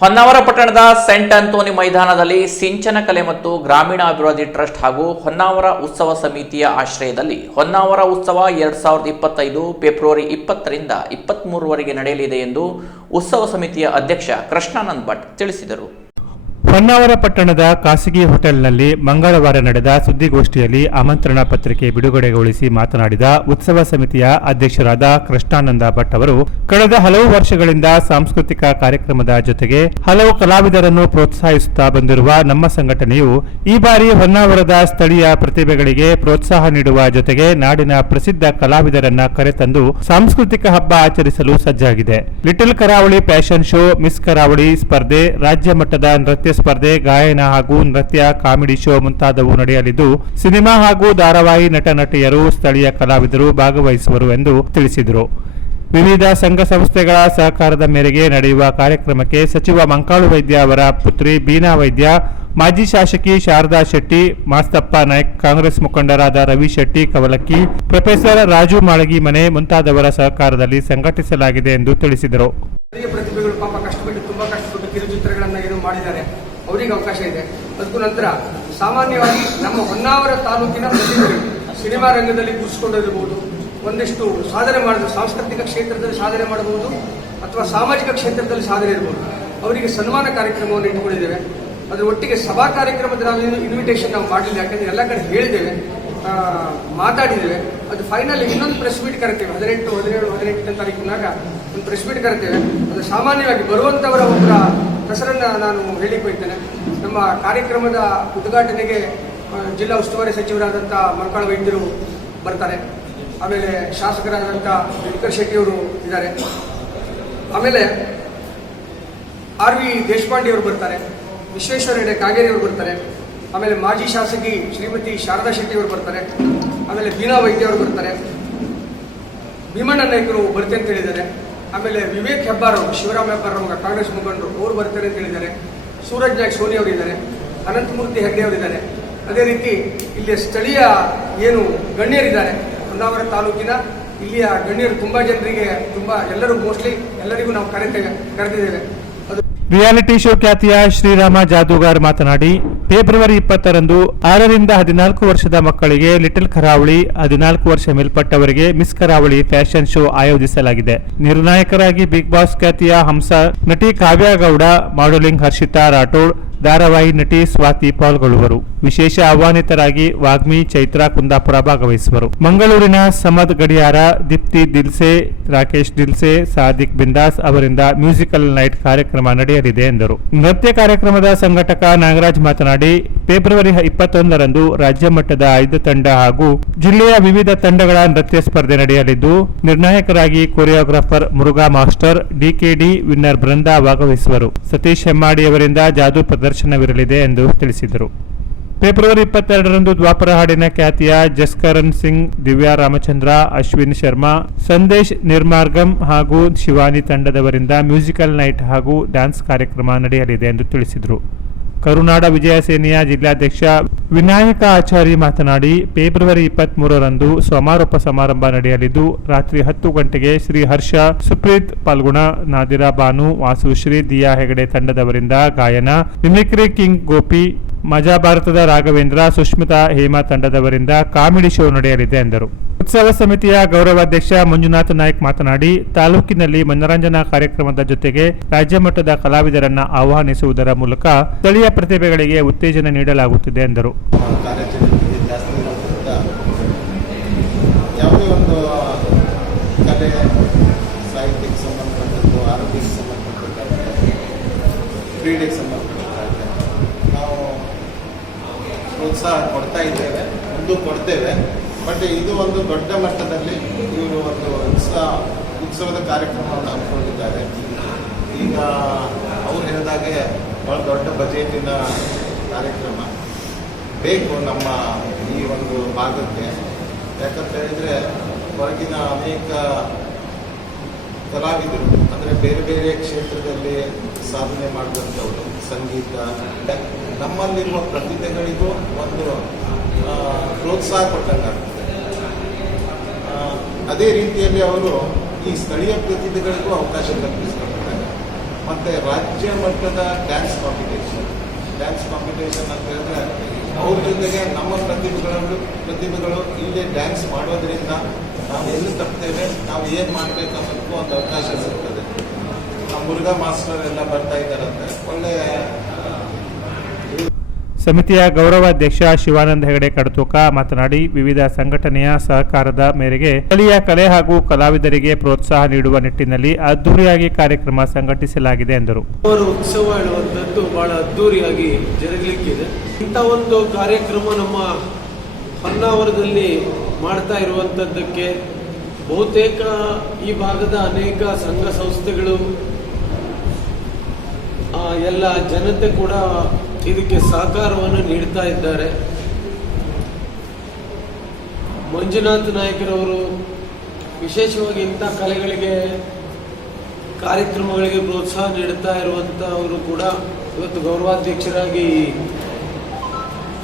ಹೊನ್ನಾವರ ಪಟ್ಟಣದ scent Anthony ಮೈದಾನದಲ್ಲಿ ಸಿಂಚನ ಕಲೆ ಮತ್ತು ಗ್ರಾಮೀಣ ಅಭಿವೃದ್ಧಿ ಟ್ರಸ್ಟ್ ಹಾಗೂ ಹೊನ್ನಾವರ ಉತ್ಸವ ಸಮಿತಿಯ ಆಶ್ರಯದಲ್ಲಿ ಹೊನ್ನಾವರ ಉತ್ಸವ ಎರಡ್ ಸಾವಿರದ ಇಪ್ಪತ್ತೈದು ಫೆಬ್ರವರಿ ಇಪ್ಪತ್ತರಿಂದ ಇಪ್ಪತ್ತ್ಮೂರವರೆಗೆ ನಡೆಯಲಿದೆ ಎಂದು ಉತ್ಸವ ಸಮಿತಿಯ ಅಧ್ಯಕ್ಷ ಕೃಷ್ಣಾನಂದ್ ಭಟ್ ತಿಳಿಸಿದರು. ಹೊನ್ನಾವರ ಪಟ್ಟಣದ ಖಾಸಗಿ ಹೋಟೆಲ್ನಲ್ಲಿ ಮಂಗಳವಾರ ನಡೆದ ಸುದ್ದಿಗೋಷ್ಠಿಯಲ್ಲಿ ಆಮಂತ್ರಣ ಪತ್ರಿಕೆ ಬಿಡುಗಡೆಗೊಳಿಸಿ ಮಾತನಾಡಿದ ಉತ್ಸವ ಸಮಿತಿಯ ಅಧ್ಯಕ್ಷರಾದ ಕೃಷ್ಣಾನಂದ ಭಟ್ ಅವರು, ಕಳೆದ ಹಲವು ವರ್ಷಗಳಿಂದ ಸಾಂಸ್ಕೃತಿಕ ಕಾರ್ಯಕ್ರಮದ ಜೊತೆಗೆ ಹಲವು ಕಲಾವಿದರನ್ನು ಪ್ರೋತ್ಸಾಹಿಸುತ್ತಾ ಬಂದಿರುವ ನಮ್ಮ ಸಂಘಟನೆಯು ಈ ಬಾರಿ ಹೊನ್ನಾವರದ ಸ್ಥಳೀಯ ಪ್ರತಿಭೆಗಳಿಗೆ ಪ್ರೋತ್ಸಾಹ ನೀಡುವ ಜೊತೆಗೆ ನಾಡಿನ ಪ್ರಸಿದ್ಧ ಕಲಾವಿದರನ್ನ ಕರೆತಂದು ಸಾಂಸ್ಕೃತಿಕ ಹಬ್ಬ ಆಚರಿಸಲು ಸಜ್ಜಾಗಿದೆ. ಲಿಟಲ್ ಕರಾವಳಿ ಫ್ಯಾಷನ್ ಶೋ, ಮಿಸ್ ಕರಾವಳಿ ಸ್ಪರ್ಧೆ, ರಾಜ್ಯ ಮಟ್ಟದ ನೃತ್ಯ ಸ್ಪರ್ಧೆ, ಗಾಯನ ಹಾಗೂ ನೃತ್ಯ, ಕಾಮಿಡಿ ಶೋ ಮುಂತಾದವು ನಡೆಯಲಿದ್ದು, ಸಿನಿಮಾ ಹಾಗೂ ಧಾರಾವಾಹಿ ನಟ ನಟಿಯರು, ಸ್ಥಳೀಯ ಕಲಾವಿದರು ಭಾಗವಹಿಸುವರು ಎಂದು ತಿಳಿಸಿದರು. ವಿವಿಧ ಸಂಘ ಸಂಸ್ಥೆಗಳ ಸಹಕಾರದ ಮೇರೆಗೆ ನಡೆಯುವ ಕಾರ್ಯಕ್ರಮಕ್ಕೆ ಸಚಿವ ಮಂಕಾಳು ವೈದ್ಯ ಅವರ ಪುತ್ರಿ ಬೀನಾ ವೈದ್ಯ, ಮಾಜಿ ಶಾಸಕಿ ಶಾರದಾ ಶೆಟ್ಟಿ, ಮಾಸ್ತಪ್ಪ ನಾಯ್ಕ್, ಕಾಂಗ್ರೆಸ್ ಮುಖಂಡರಾದ ರವಿ ಶೆಟ್ಟಿ, ಕವಲಕ್ಕಿ, ಪ್ರೊಫೆಸರ್ ರಾಜು ಮಾಳಗಿ ಮನೆ ಮುಂತಾದವರ ಸಹಕಾರದಲ್ಲಿ ಸಂಘಟಿಸಲಾಗಿದೆ ಎಂದು ತಿಳಿಸಿದರು ಸ್ಥಳೀಯ ಪ್ರತಿಭೆಗಳು ಪಾಪ ಕಷ್ಟಪಟ್ಟು ತುಂಬಾ ಕಷ್ಟಪಟ್ಟು ಕಿರುಚಿತ್ರಗಳನ್ನ ಏನು ಮಾಡಿದ್ದಾರೆ ಅವರಿಗೆ ಅವಕಾಶ ಇದೆ. ಅದಕ್ಕೂ ನಂತರ ಸಾಮಾನ್ಯವಾಗಿ ನಮ್ಮ ಹೊನ್ನಾವರ ತಾಲೂಕಿನ ಪ್ರತಿಭೆಗಳು ಸಿನಿಮಾ ರಂಗದಲ್ಲಿ ಗುರುಸ್ಕೊಂಡಿರಬಹುದು ಒಂದಿಷ್ಟು ಸಾಧನೆ ಮಾಡಬಹುದು ಸಾಂಸ್ಕೃತಿಕ ಕ್ಷೇತ್ರದಲ್ಲಿ ಸಾಧನೆ ಮಾಡಬಹುದು ಅಥವಾ ಸಾಮಾಜಿಕ ಕ್ಷೇತ್ರದಲ್ಲಿ ಸಾಧನೆ ಇರಬಹುದು ಅವರಿಗೆ ಸನ್ಮಾನ ಕಾರ್ಯಕ್ರಮವನ್ನು ಇಟ್ಕೊಂಡಿದ್ದೇವೆ. ಅದರ ಒಟ್ಟಿಗೆ ಸಭಾ ಕಾರ್ಯಕ್ರಮದ ನಾವು ಇನ್ವಿಟೇಷನ್ ನಾವು ಮಾಡಲಿಲ್ಲ. ಯಾಕಂದ್ರೆ ಎಲ್ಲ ಕಡೆ ಹೇಳಿದ್ದೇವೆ ಮಾತಾಡಿದ್ದೇವೆ. ಅದು ಫೈನಲ್ ಇನ್ನೊಂದು ಪ್ರೆಸ್ ಮೀಟ್ ಕರಿತೇವೆ. ಹದಿನೆಂಟು, ಹದಿನೇಳು, ಹದಿನೆಂಟನೇ ತಾರೀಕಿನಾಗ ಒಂದು ಪ್ರೆಸ್ ಮೀಟ್ ಕರಿತೇವೆ. ಅದು ಸಾಮಾನ್ಯವಾಗಿ ಬರುವಂತವರ ಒಬ್ಬರ ಹೆಸರನ್ನ ನಾನು ಹೇಳಿಕ್ ಹೋಗ್ತೇನೆ. ನಮ್ಮ ಕಾರ್ಯಕ್ರಮದ ಉದ್ಘಾಟನೆಗೆ ಜಿಲ್ಲಾ ಉಸ್ತುವಾರಿ ಸಚಿವರಾದಂಥ ಮಲ್ಕಾಳ ವೈದ್ಯರು ಬರ್ತಾರೆ. ಆಮೇಲೆ ಶಾಸಕರಾದಂಥ ದಿನಕರ್ ಶೆಟ್ಟಿಯವರು ಇದ್ದಾರೆ. ಆಮೇಲೆ ಆರ್ ವಿ ದೇಶಪಾಂಡೆ ಅವರು ಬರ್ತಾರೆ. ವಿಶ್ವೇಶ್ವರ ಹೆಡೆ ಕಾಗೇರಿ ಅವರು ಬರ್ತಾರೆ. ಆಮೇಲೆ ಮಾಜಿ ಶಾಸಕಿ ಶ್ರೀಮತಿ ಶಾರದಾ ಶೆಟ್ಟಿಯವರು ಬರ್ತಾರೆ. ಆಮೇಲೆ ಬೀನಾ ವೈದ್ಯ ಅವರು ಬರ್ತಾರೆ. ಭೀಮಣ್ಣ ನಾಯಕರು ಬರ್ತೇನೆ ಅಂತ ಹೇಳಿದ್ದಾರೆ. ಆಮೇಲೆ ವಿವೇಕ್ ಹೆಬ್ಬಾರ್ ಅವರು ಶಿವರಾಮ್ ಹೆಬ್ಬಾರ್ ಅವರು ಕಾಂಗ್ರೆಸ್ ಮುಖಂಡರು, ಅವರು ಬರ್ತಾರೆ ಅಂತ ಹೇಳಿದ್ದಾರೆ. ಸೂರಜ್ ನಾಯ್ಕ್ ಸೋನಿ ಅವರಿದ್ದಾರೆ, ಅನಂತಮೂರ್ತಿ ಹೆಗ್ಡೆ ಅವರಿದ್ದಾರೆ. ಅದೇ ರೀತಿ ಇಲ್ಲಿಯ ಸ್ಥಳೀಯ ಏನು ಗಣ್ಯರಿದ್ದಾರೆ ಹೊನ್ನಾವರ ತಾಲೂಕಿನ ಇಲ್ಲಿಯ ಗಣ್ಯರು ತುಂಬ ಜನರಿಗೆ, ತುಂಬ ಎಲ್ಲರೂ ಮೋಸ್ಟ್ಲಿ ಎಲ್ಲರಿಗೂ ನಾವು ಕರೆತೇವೆ, ಕರೆದಿದ್ದೇವೆ. ರಿಯಾಲಿಟಿ ಶೋ ಖ್ಯಾತಿಯ ಶ್ರೀರಾಮ ಜಾದೂಗಾರ್ ಮಾತನಾಡಿ, ಫೆಬ್ರವರಿ ಇಪ್ಪತ್ತರಂದು ಆರರಿಂದ ಹದಿನಾಲ್ಕು ವರ್ಷದ ಮಕ್ಕಳಿಗೆ ಲಿಟಲ್ ಕರಾವಳಿ, ಹದಿನಾಲ್ಕು ವರ್ಷ ಮೇಲ್ಪಟ್ಟವರಿಗೆ ಮಿಸ್ ಕರಾವಳಿ ಫ್ಯಾಷನ್ ಶೋ ಆಯೋಜಿಸಲಾಗಿದೆ. ನಿರ್ಣಾಯಕರಾಗಿ ಬಿಗ್ ಬಾಸ್ ಖ್ಯಾತಿಯ ಹಂಸ ನಟಿ ಕಾವ್ಯ ಗೌಡ, ಮಾಡಲಿಂಗ್ ಹರ್ಷಿತಾ ರಾಠೋಡ್ ಧಾರಾವಾಹಿ ನಟಿ ಸ್ವಾತಿ ಪಾಲ್ಗೊಳ್ಳುವರು. ವಿಶೇಷ ಆಹ್ವಾನಿತರಾಗಿ ವಾಗ್ಮಿ ಚೈತ್ರಾ ಕುಂದಾಪುರ ಭಾಗವಹಿಸುವರು. ಮಂಗಳೂರಿನ ಸಮದ್ ಗಡಿಯಾರ ದೀಪ್ತಿ ದಿಲ್ಸೆ, ರಾಕೇಶ್ ದಿಲ್ಸೆ, ಸಾದಿಕ್ ಬಿಂದಾಸ್ ಅವರಿಂದ ಮ್ಯೂಸಿಕಲ್ ನೈಟ್ ಕಾರ್ಯಕ್ರಮ ನಡೆಯಲಿದೆ ಎಂದರು. ನೃತ್ಯ ಕಾರ್ಯಕ್ರಮದ ಸಂಘಟಕ ನಾಗರಾಜ್ ಮಾತನಾಡಿ, ಫೆಬ್ರವರಿ ಇಪ್ಪತ್ತೊಂದರಂದು ರಾಜ್ಯ ಮಟ್ಟದ ಐದು ತಂಡ ಹಾಗೂ ಜಿಲ್ಲೆಯ ವಿವಿಧ ತಂಡಗಳ ನೃತ್ಯ ಸ್ಪರ್ಧೆ ನಡೆಯಲಿದ್ದು, ನಿರ್ಣಾಯಕರಾಗಿ choreographer Murugha master DKD winner Brinda ಭಾಗವಹಿಸುವರು. ಸತೀಶ್ ಹೆಮ್ಮಾಡಿ ಅವರಿಂದ ಜಾದೂ ಪ್ರದರ್ಶನವಿರಲಿದೆ ಎಂದು ತಿಳಿಸಿದರು. ಫೆಬ್ರವರಿ ಇಪ್ಪತ್ತೆರಡರಂದು ದ್ವಾಪರ ಹಾಡಿನ ಖ್ಯಾತಿಯ ಜಸ್ಕರನ್ ಸಿಂಗ್, ದಿವ್ಯಾ ರಾಮಚಂದ್ರ, ಅಶ್ವಿನ್ ಶರ್ಮಾ, ಸಂದೇಶ್ ನಿರ್ಮಾರ್ಗಂ ಹಾಗೂ ಶಿವಾನಿ ತಂಡದವರಿಂದ ಮ್ಯೂಸಿಕಲ್ ನೈಟ್ ಹಾಗೂ ಡ್ಯಾನ್ಸ್ ಕಾರ್ಯಕ್ರಮ ನಡೆಯಲಿದೆ ಎಂದು ತಿಳಿಸಿದರು. ಕರುನಾಡ ವಿಜಯ ಸೇನೆಯ ಜಿಲ್ಲಾಧ್ಯಕ್ಷ ವಿನಾಯಕ ಆಚಾರಿ ಮಾತನಾಡಿ, ಫೆಬ್ರವರಿ ಇಪ್ಪತ್ತ್ ಮೂರರಂದು ಸಮಾರೋಪ ಸಮಾರಂಭ ನಡೆಯಲಿದ್ದು, ರಾತ್ರಿ ಹತ್ತು ಗಂಟೆಗೆ ಶ್ರೀ ಹರ್ಷ, ಸುಪ್ರೀತ್ ಪಾಲ್ಗುಣ, ನಾದಿರಾ ಬಾನು ವಾಸುಶ್ರೀ ದಿಯಾ ಹೆಗಡೆ ತಂಡದವರಿಂದ ಗಾಯನ, ಮಿಮಿಕ್ರಿ ಕಿಂಗ್ ಗೋಪಿ, ಮಜಾ ಭಾರತದ ರಾಘವೇಂದ್ರ, ಸುಷ್ಮಿತಾ ಹೇಮಾ ತಂಡದವರಿಂದ ಕಾಮಿಡಿ ಶೋ ನಡೆಯಲಿದೆ ಎಂದರು. ಉತ್ಸವ ಸಮಿತಿಯ ಗೌರವಾಧ್ಯಕ್ಷ ಮಂಜುನಾಥ ನಾಯ್ಕ್ ಮಾತನಾಡಿ, ತಾಲೂಕಿನಲ್ಲಿ ಮನರಂಜನಾ ಕಾರ್ಯಕ್ರಮದ ಜೊತೆಗೆ ರಾಜ್ಯ ಮಟ್ಟದ ಕಲಾವಿದರನ್ನ ಆಹ್ವಾನಿಸುವುದರ ಮೂಲಕ ಸ್ಥಳೀಯ ಪ್ರತಿಭೆಗಳಿಗೆ ಉತ್ತೇಜನ ನೀಡಲಾಗುತ್ತಿದೆ ಎಂದರು. ಕ್ರೀಡೆಗೆ ಸಂಬಂಧಪಟ್ಟಂತೆ ನಾವು ಪ್ರೋತ್ಸಾಹ ಕೊಡ್ತಾ ಇದ್ದೇವೆ, ಮುಂದೆ ಕೊಡ್ತೇವೆ. ಬಟ್ ಇದು ಒಂದು ದೊಡ್ಡ ಮಟ್ಟದಲ್ಲಿ ಇವರು ಒಂದು ಉತ್ಸವ ಉತ್ಸವದ ಕಾರ್ಯಕ್ರಮವನ್ನು ಹಮ್ಮಿಕೊಂಡಿದ್ದಾರೆ. ಈಗ ಅವ್ರು ಹೇಳಿದಾಗೆ ಭಾಳ ದೊಡ್ಡ ಬಜೆಟಿನ ಕಾರ್ಯಕ್ರಮ. ಬೇಕು ನಮ್ಮ ಈ ಒಂದು ಭಾಗಕ್ಕೆ. ಯಾಕಂತ ಹೇಳಿದರೆ ಹೊರಗಿನ ಅನೇಕ ಕಲಾವಿದರು ಅಂದರೆ ಬೇರೆ ಬೇರೆ ಕ್ಷೇತ್ರದಲ್ಲಿ ಸಾಧನೆ ಮಾಡಿದಂಥವ್ರು ಸಂಗೀತ ನಮ್ಮಲ್ಲಿರುವ ಪ್ರತಿಭೆಗಳಿಗೂ ಒಂದು ಪ್ರೋತ್ಸಾಹ ಕೊಟ್ಟಂಗಾಗ್ತದೆ. ಆ, ಅದೇ ರೀತಿಯಲ್ಲಿ ಅವರು ಈ ಸ್ಥಳೀಯ ಪ್ರತಿಭೆಗಳಿಗೂ ಅವಕಾಶ ಕಲ್ಪಿಸ್ಕೊಳ್ತಾರೆ ಮತ್ತು ರಾಜ್ಯ ಮಟ್ಟದ ಡ್ಯಾನ್ಸ್ ಕಾಂಪಿಟೇಷನ್ ಡ್ಯಾನ್ಸ್ ಕಾಂಪಿಟೇಷನ್ ಅಂತ ಹೇಳಿದ್ರೆ, ಅವ್ರ ಜೊತೆಗೆ ನಮ್ಮ ಪ್ರತಿಭೆಗಳು ಪ್ರತಿಭೆಗಳು ಇಲ್ಲಿ ಡ್ಯಾನ್ಸ್ ಮಾಡೋದ್ರಿಂದ ನಾವು ಎಲ್ಲಿ ತಪ್ತೇವೆ, ನಾವು ಏನು ಮಾಡ್ಬೇಕು ಅನ್ನೋದಕ್ಕೂ ಒಂದು ಅವಕಾಶ ಸಿಗ್ತದೆ. ಮುರುಘಾ ಮಾಸ್ಟರ್ ಎಲ್ಲ ಬರ್ತಾ ಇದ್ದಾರಂತೆ. ಒಳ್ಳೆಯ ಸಮಿತಿಯ ಗೌರವಾಧ್ಯಕ್ಷ ಶಿವಾನಂದ ಹೆಗಡೆ ಕಡತೂಕ ಮಾತನಾಡಿ, ವಿವಿಧ ಸಂಘಟನೆಯ ಸಹಕಾರದ ಮೇರೆಗೆ ಸ್ಥಳೀಯ ಕಲೆ ಹಾಗೂ ಕಲಾವಿದರಿಗೆ ಪ್ರೋತ್ಸಾಹ ನೀಡುವ ನಿಟ್ಟಿನಲ್ಲಿ ಅದ್ದೂರಿಯಾಗಿ ಕಾರ್ಯಕ್ರಮ ಸಂಘಟಿಸಲಾಗಿದೆ ಎಂದರು. ಉತ್ಸವ ಹೇಳುವಂಥದ್ದು ಬಹಳ ಅದ್ದೂರಿಯಾಗಿ ಜರುಗಲಿಕ್ಕಿದೆ. ಇಂಥ ಒಂದು ಕಾರ್ಯಕ್ರಮ ನಮ್ಮ ಹೊನ್ನಾವರದಲ್ಲಿ ಮಾಡ್ತಾ ಇರುವಂಥದ್ದಕ್ಕೆ ಬಹುತೇಕ ಈ ಭಾಗದ ಅನೇಕ ಸಂಘ ಸಂಸ್ಥೆಗಳು ಎಲ್ಲ ಜನತೆ ಕೂಡ ಇದಕ್ಕೆ ಸಹಕಾರವನ್ನು ನೀಡ್ತಾ ಇದ್ದಾರೆ. ಮಂಜುನಾಥ್ ನಾಯಕರವರು ವಿಶೇಷವಾಗಿ ಇಂಥ ಕಲೆಗಳಿಗೆ, ಕಾರ್ಯಕ್ರಮಗಳಿಗೆ ಪ್ರೋತ್ಸಾಹ ನೀಡುತ್ತಾ ಇರುವಂಥವರು ಕೂಡ ಇವತ್ತು ಗೌರವಾಧ್ಯಕ್ಷರಾಗಿ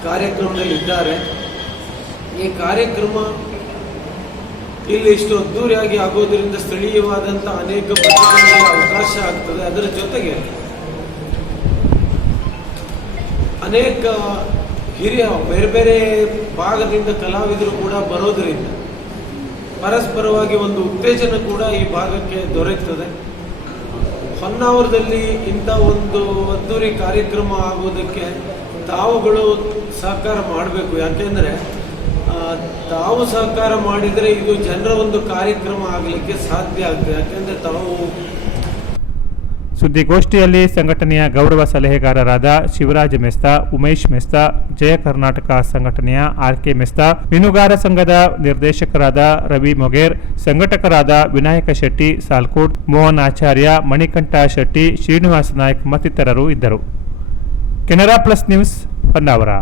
ಕಾರ್ಯಕ್ರಮದಲ್ಲಿ ಇದ್ದಾರೆ ಈ ಕಾರ್ಯಕ್ರಮ ಇಲ್ಲಿ ಇಷ್ಟು ಅದ್ದೂರಿಯಾಗಿ ಆಗೋದರಿಂದ ಸ್ಥಳೀಯವಾದಂಥ ಅನೇಕ ಅವಕಾಶ ಆಗ್ತದೆ. ಅದರ ಜೊತೆಗೆ ಅನೇಕ ಹಿರಿಯ ಬೇರೆ ಬೇರೆ ಭಾಗದಿಂದ ಕಲಾವಿದರು ಕೂಡ ಬರೋದರಿಂದ ಪರಸ್ಪರವಾಗಿ ಒಂದು ಉತ್ತೇಜನ ಕೂಡ ಈ ಭಾಗಕ್ಕೆ ದೊರೆಯುತ್ತದೆ. ಹೊನ್ನಾವರದಲ್ಲಿ ಇಂಥ ಒಂದು ಅದ್ದೂರಿ ಕಾರ್ಯಕ್ರಮ ಆಗೋದಕ್ಕೆ ತಾವುಗಳು ಸಹಕಾರ ಮಾಡಬೇಕು. ಯಾಕೆಂದರೆ ತಾವು ಸಹಕಾರ ಮಾಡಿದರೆ ಇದು ಜನರ ಒಂದು ಕಾರ್ಯಕ್ರಮ ಆಗಲಿಕ್ಕೆ ಸಾಧ್ಯ ಆಗ್ತದೆ. ಯಾಕೆಂದರೆ ತಾವು ಸುದ್ದಿಗೋಷ್ಠಿಯಲ್ಲಿ ಸಂಘಟನೆಯ ಗೌರವ ಸಲಹೆಗಾರರಾದ ಶಿವರಾಜ ಮೆಸ್ತಾ, ಉಮೇಶ್ ಮೆಸ್ತಾ, ಜಯ ಕರ್ನಾಟಕ ಸಂಘಟನೆಯ ಆರ್ ಕೆ ಮೆಸ್ತಾ, ಮೀನುಗಾರ ಸಂಘದ ನಿರ್ದೇಶಕರಾದ ರವಿ ಮೊಗೇರ್, ಸಂಘಟಕರಾದ ವಿನಾಯಕ ಶೆಟ್ಟಿ, ಸಾಲ್ಕೋಟ್, ಮೋಹನ್ ಆಚಾರ್ಯ, ಮಣಿಕಂಠ ಶೆಟ್ಟಿ, ಶ್ರೀನಿವಾಸ ನಾಯ್ಕ ಮತ್ತಿತರರು ಇದ್ದರು. Canara plus news Honnavar.